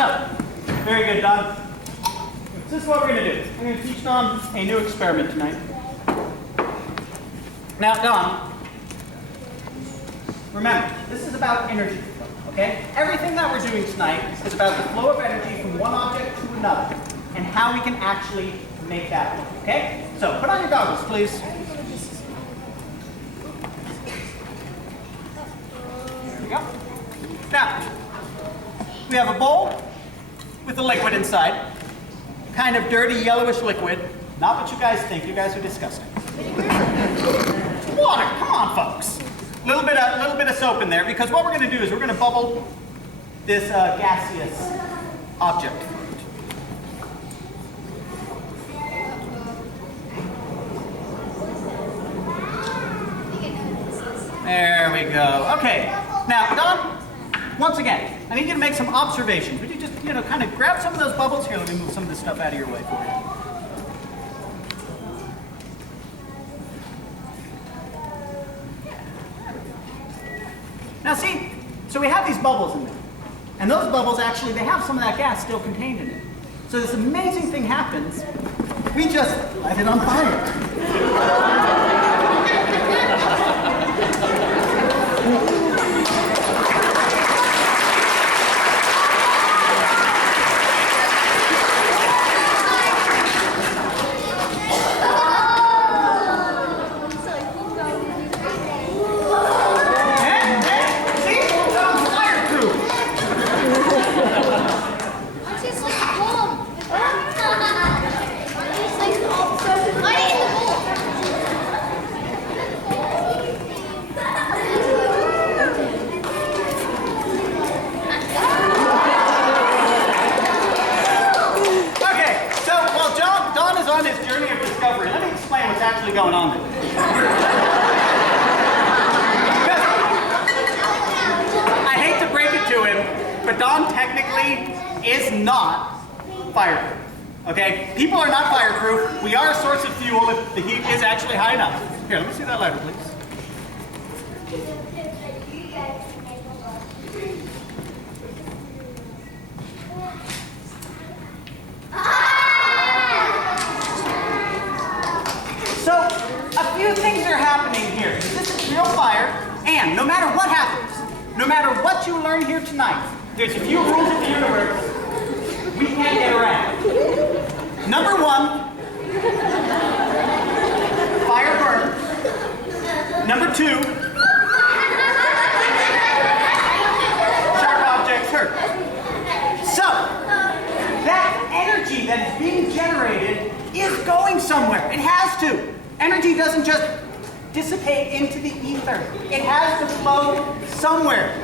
So, very good, Don. So this is what we're going to do. I'm going to teach Don a new experiment tonight. Now, Don, remember, this is about energy flow, okay? Everything that we're doing tonight is about the flow of energy from one object to another and how we can actually make that work, okay? So, put on your goggles, please. Here we go. Now, we have a bowl with a liquid inside, kind of dirty yellowish liquid. Not what you guys think. You guys are disgusting. Water. Come on, folks. A little bit of soap in there, because what we're going to do is we're going to bubble this gaseous object. There we go. Okay. Now, Don, once again, I need you to make some observations. Would you just, kind of grab some of those bubbles? Here, let me move some of this stuff out of your way for you. Now see, so we have these bubbles in there. And those bubbles actually, they have some of that gas still contained in it. So this amazing thing happens. We just light it on fire. Going on there. I hate to break it to him, but Don technically is not fireproof. Okay? People are not fireproof. We are a source of fuel if the heat is actually high enough. Here, let me see that lighter, please. Things are happening here. This is real fire, and no matter what happens, no matter what you learn here tonight, there's a few rules of the universe we can't get around. Number one, fire burns. Number two, sharp objects hurt. So, that energy that is being generated is going somewhere. It has to. Energy doesn't just dissipate into the ether. It has to flow somewhere.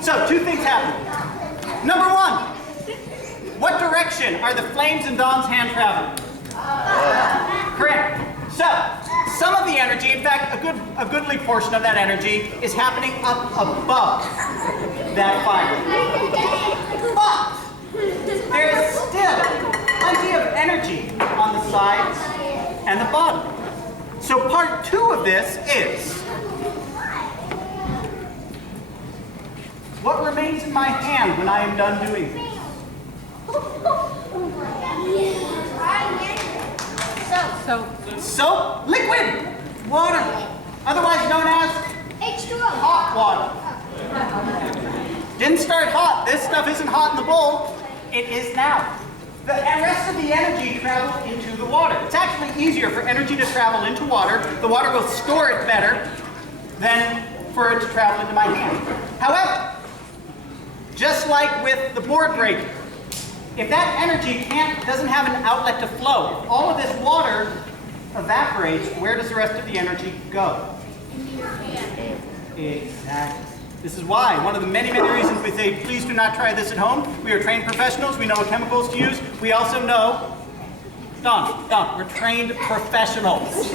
So, two things happen. Number one, what direction are the flames in Don's hand traveling? Correct. So, some of the energy, in fact, a goodly portion of that energy is happening up above that fire. But there is still plenty of energy on the sides and the bottom. So part two of this is, what remains in my hand when I am done doing this? Soap, liquid, water, otherwise known as H2O. hot water. Didn't start hot. This stuff isn't hot in the bowl. It is now. The rest of the energy travels into the water. It's actually easier for energy to travel into water. The water will store it better than for it to travel into my hand. However, just like with the board breaker, if that energy doesn't have an outlet to flow, if all of this water evaporates, where does the rest of the energy go? Exactly. This is why, one of the many, many reasons we say, please do not try this at home. We are trained professionals. We know what chemicals to use. We also know, Don, we're trained professionals.